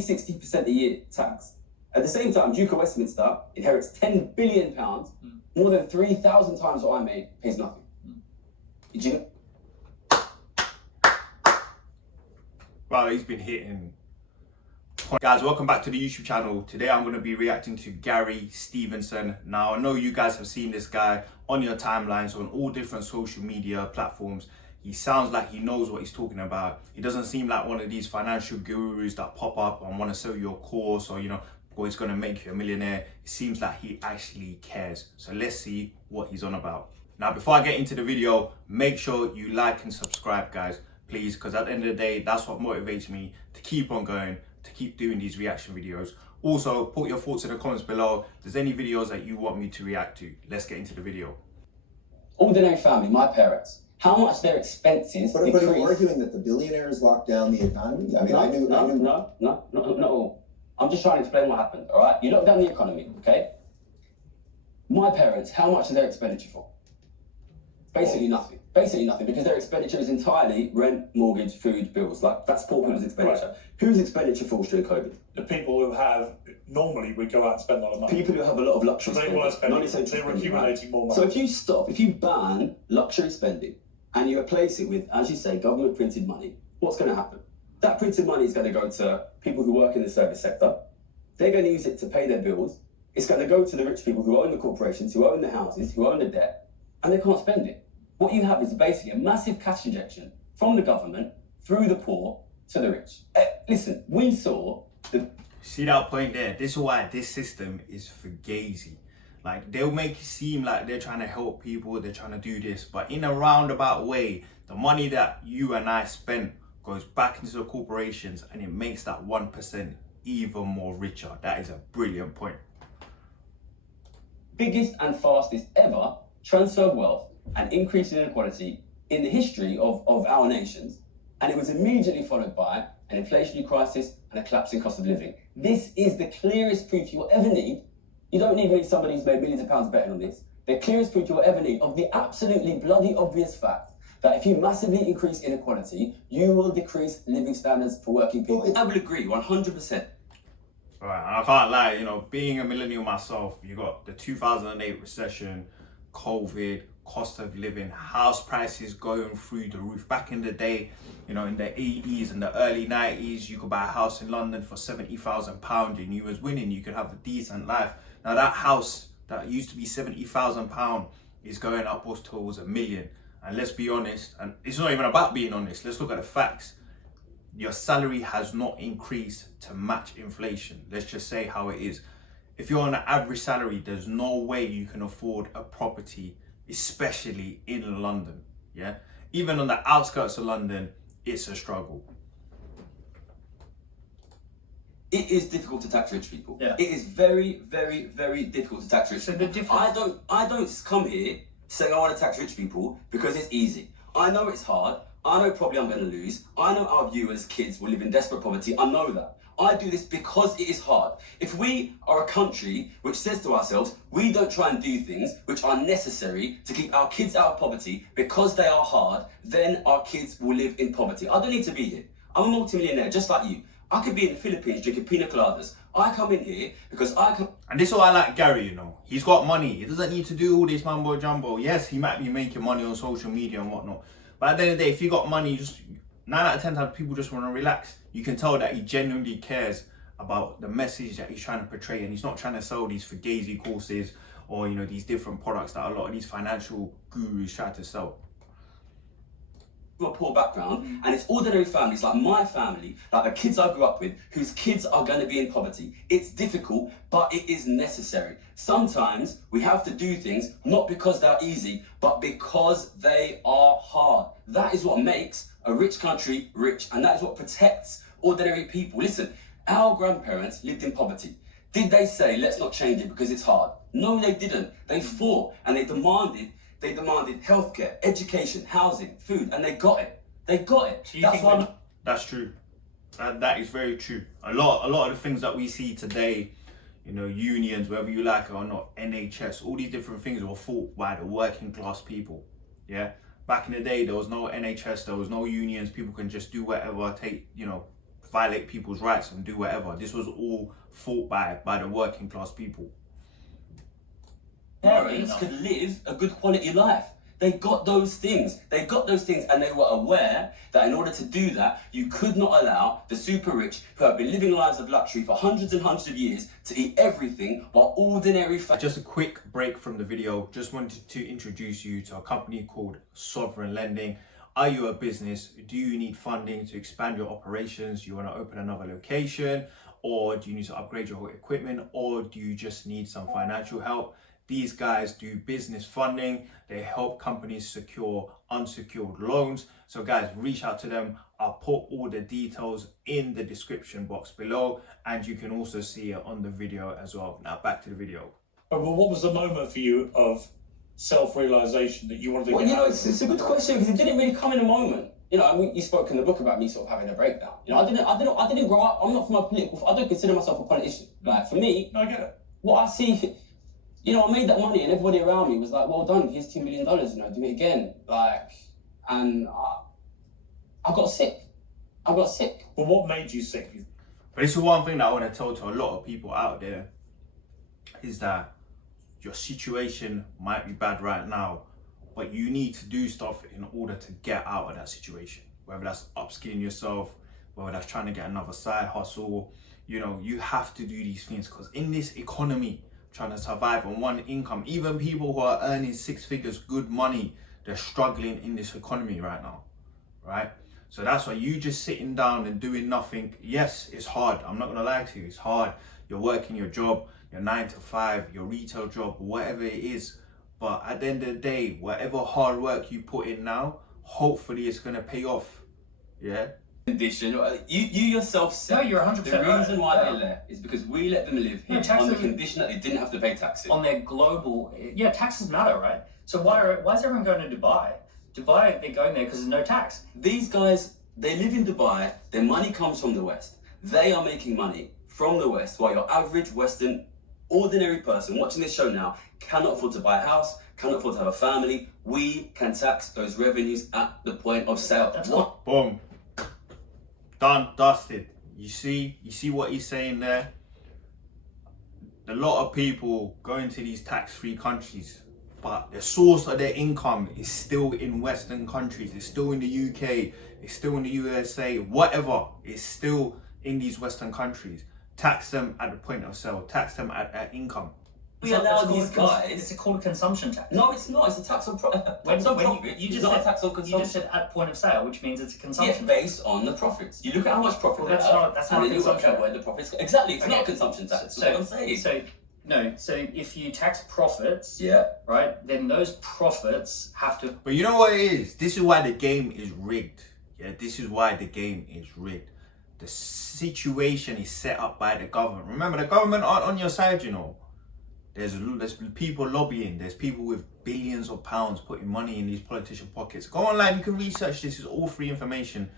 50, 60% a year tax. At the same time, Duke of Westminster inherits £10 billion, more than 3,000 times what I made, pays nothing. Did you know? Wow, he's been hitting. Guys, welcome back to the YouTube channel. Today I'm going to be reacting to Gary Stevenson. Now, I know you guys have seen this guy on your timelines on all different social media platforms. He sounds like he knows what he's talking about. He doesn't seem like one of these financial gurus that pop up and want to sell you a course or, or it's going to make you a millionaire. It seems like he actually cares. So let's see what he's on about. Now, before I get into the video, make sure you like and subscribe, guys, please, because at the end of the day, that's what motivates me to keep on going, to keep doing these reaction videos. Also, put your thoughts in the comments below. If there's any videos that you want me to react to, let's get into the video. Ordinary family, my parents, how much their expenses But are you arguing that the billionaires locked down the economy? I mean, No, not all. I'm just trying to explain what happened, all right? You locked down the economy, okay? My parents, how much is their expenditure for? Basically nothing. Basically nothing, because their expenditure is entirely rent, mortgage, food, bills. Like, that's poor people's expenditure. Right. Whose expenditure falls during COVID? The people who have, normally we go out and spend a lot of money. People who have a lot of luxury spending. They're accumulating more money. So if you ban luxury spending and you replace it with, as you say, government printed money, what's going to happen? That printed money is going to go to people who work in the service sector. They're going to use it to pay their bills. It's going to go to the rich people who own the corporations, who own the houses, who own the debt, and they can't spend it. What you have is basically a massive cash injection from the government through the poor to the rich. Listen, we saw the... See that point there? This is why this system is fugazi. Like, they'll make it seem like they're trying to help people, they're trying to do this, but in a roundabout way, the money that you and I spent goes back into the corporations and it makes that 1% even more richer. That is a brilliant point. Biggest and fastest ever transfer of wealth and increase in inequality in the history of our nations, and it was immediately followed by an inflationary crisis and a collapse in cost of living. This is the clearest proof you'll ever need. You don't need somebody who's made millions of pounds betting on this. The clearest proof you'll ever need of the absolutely bloody obvious fact that if you massively increase inequality, you will decrease living standards for working people. I will agree 100%. Right, and I can't lie, being a millennial myself, you got the 2008 recession, COVID, cost of living, house prices going through the roof. Back in the day, in the 80s and the early 90s, you could buy a house in London for £70,000 and you was winning. You could have a decent life. Now that house that used to be £70,000 is going upwards towards £1 million. And let's be honest, and it's not even about being honest, let's look at the facts. Your salary has not increased to match inflation. Let's just say how it is. If you're on an average salary, there's no way you can afford a property, especially in London, yeah? Even on the outskirts of London, it's a struggle. It is difficult to tax rich people. Yeah. It is very, very, very difficult to tax rich people. I don't come here saying I want to tax rich people because it's easy. I know it's hard. I know probably I'm going to lose. I know our viewers' kids will live in desperate poverty. I know that. I do this because it is hard. If we are a country which says to ourselves, we don't try and do things which are necessary to keep our kids out of poverty because they are hard, then our kids will live in poverty. I don't need to be here. I'm a multimillionaire just like you. I could be in the Philippines drinking pina coladas. I come in here because I can... And this is why I like Gary, He's got money. He doesn't need to do all this mumbo jumbo. Yes, he might be making money on social media and whatnot. But at the end of the day, if you got money, just 9 out of 10 times people just want to relax. You can tell that he genuinely cares about the message that he's trying to portray, and he's not trying to sell these fugazi courses or these different products that a lot of these financial gurus try to sell. A poor background, and it's ordinary families like my family, like the kids I grew up with, whose kids are going to be in poverty. It's difficult, but it is necessary. Sometimes we have to do things not because they're easy, but because they are hard. That is what makes a rich country rich, and that is what protects ordinary people. Listen, our grandparents lived in poverty. Did they say, let's not change it because it's hard? No, they didn't. They fought and they demanded healthcare, education, housing, food, and they got it. They got it. That's true. That is very true. A lot of the things that we see today, unions, whether you like it or not, NHS, all these different things were fought by the working class people. Yeah. Back in the day, there was no NHS, there was no unions. People can just do whatever, take, violate people's rights and do whatever. This was all fought by the working class people. Parents could live a good quality life. They got those things. They got those things, and they were aware that in order to do that, you could not allow the super rich who have been living lives of luxury for hundreds and hundreds of years to eat everything while ordinary Just a quick break from the video. Just wanted to introduce you to a company called Sovereign Lending. Are you a business? Do you need funding to expand your operations? You want to open another location? Or do you need to upgrade your equipment? Or do you just need some financial help? These guys do business funding. They help companies secure unsecured loans. So guys, reach out to them. I'll put all the details in the description box below, and you can also see it on the video as well. Now back to the video. But what was the moment for you of self-realization that you wanted to Well, get you know, out? it's a good question because it didn't really come in a moment. You know, I mean, you spoke in the book about me sort of having a breakdown. You know, I didn't grow up. I'm not from a political. I don't consider myself a politician. Like for me, I get it. what I see, you know, I made that money and everybody around me was like, "Well done, here's $2 million. You know, do it again." Like, and I got sick. I got sick. But what made you sick? But this is one thing that I want to tell to a lot of people out there is that your situation might be bad right now, but you need to do stuff in order to get out of that situation. Whether that's upskilling yourself, whether that's trying to get another side hustle, you know, you have to do these things because in this economy, trying to survive on one income, even people who are earning 6 figures, good money, they're struggling in this economy right now, right? So that's why you just sitting down and doing nothing. Yes, it's hard. I'm not gonna lie to you, it's hard. You're working your job, your 9 to 5, your retail job, whatever it is. But at the end of the day, whatever hard work you put in now, hopefully it's gonna pay off. Yeah. Condition. You yourself said. No, you're 100% the right. reason why Yeah. they left is because we let them live here No, taxes- on the condition that they didn't have to pay taxes. On their global, taxes matter, right? So why is everyone going to Dubai? Dubai, they're going there because there's no tax. These guys, they live in Dubai. Their money comes from the West. They are making money from the West, while your average Western, ordinary person watching this show now cannot afford to buy a house, cannot afford to have a family. We can tax those revenues at the point of sale. That's What? Boom. Done, dusted. You see what he's saying there? A lot of people go into these tax-free countries, but the source of their income is still in Western countries. It's still in the UK. It's still in the USA. Whatever. It's still in these Western countries. Tax them at the point of sale. Tax them at income. We allow these guys. It's called a consumption tax. No, it's not. It's a tax on profit. When It's not a tax on you consumption. just said at point of sale, which means it's a Yeah, consumption. based on the profits. You look at how much profit Well, they that's have, not and then you work consumption. out where the profits. Exactly, it's Okay. not a consumption tax. That's what I'm saying. So if you tax profits, Yeah. right, then those profits have to. But you know what it is? This is why the game is rigged. Yeah, this is why the game is rigged. The situation is set up by the government. Remember, the government aren't on your side, you know. There's people lobbying. There's people with billions of pounds putting money in these politician pockets. Go online, you can research this. It's all free information.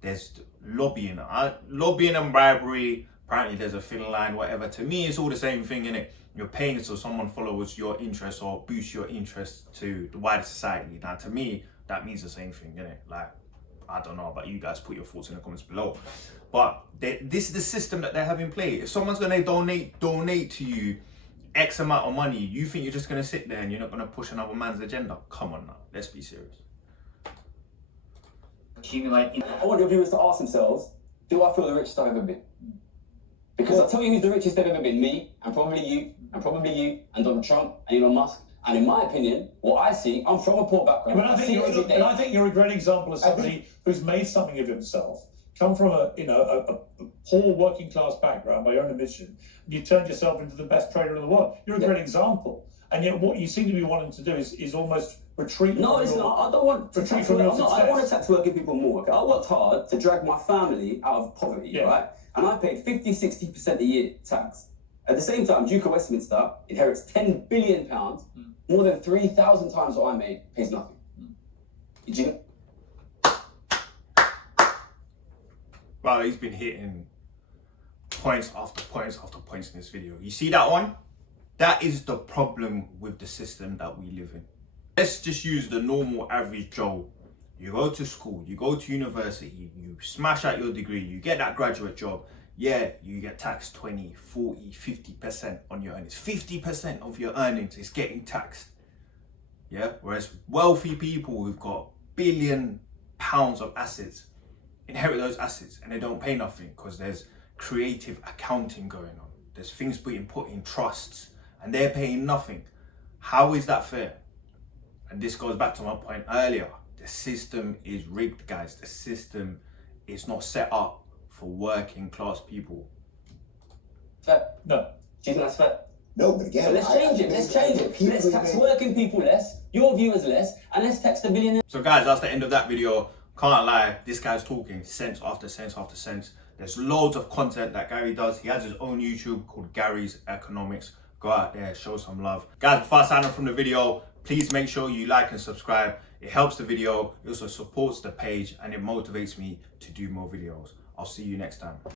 There's lobbying. Lobbying and bribery. Apparently there's a thin line, whatever. To me, it's all the same thing, innit? You're paying so someone follows your interests or boosts your interests to the wider society. Now, to me, that means the same thing, innit? Like, I don't know about you guys. Put your thoughts in the comments below. But this is the system that they have in play. If someone's going to donate to you X amount of money, you think you're just going to sit there and you're not going to push another man's agenda? Come on now, let's be serious. Accumulate. I want your viewers to ask themselves, do I feel the richest I've ever been? Because I'll tell you who's the richest they've ever been. Me, and probably you, and Donald Trump, and Elon Musk. And in my opinion, what I see, I'm from a poor background. But I think you're a great example of somebody who's made something of himself, come from a poor working class background by your own admission, and you turned yourself into the best trader in the world. You're a great example. And yet what you seem to be wanting to do is almost retreat. No, it's not. I don't want to Retreat tax from your I don't want to tax working people more. Okay? I worked hard to drag my family out of poverty, right? And I paid 50-60% a year tax. At the same time, Duke of Westminster inherits £10 billion, more than 3,000 times what I made, pays nothing. Did you know? Wow, he's been hitting points after points after points in this video. You see that one? That is the problem with the system that we live in. Let's just use the normal average Joe. You go to school, you go to university, you smash out your degree, you get that graduate job. Yeah, you get taxed 20, 40, 50% on your earnings. 50% of your earnings is getting taxed. Yeah, whereas wealthy people who've got £1 billion of assets inherit those assets and they don't pay nothing because there's creative accounting going on. There's things being put in trusts and they're paying nothing. How is that fair? And this goes back to my point earlier. The system is rigged, guys. The system is not set up for working class people. Fair. No. Do you think that's fair? No, but again, So let's change it. Let's change it. Let's tax working people less, your viewers less, and let's tax the billionaires. So guys, that's the end of that video. Can't lie, this guy's talking sense after sense after sense. There's loads of content that Gary does. He has his own YouTube called Gary's Economics. Go out there, show some love. Guys, before I sign off from the video, please make sure you like and subscribe. It helps the video, it also supports the page, and it motivates me to do more videos. I'll see you next time.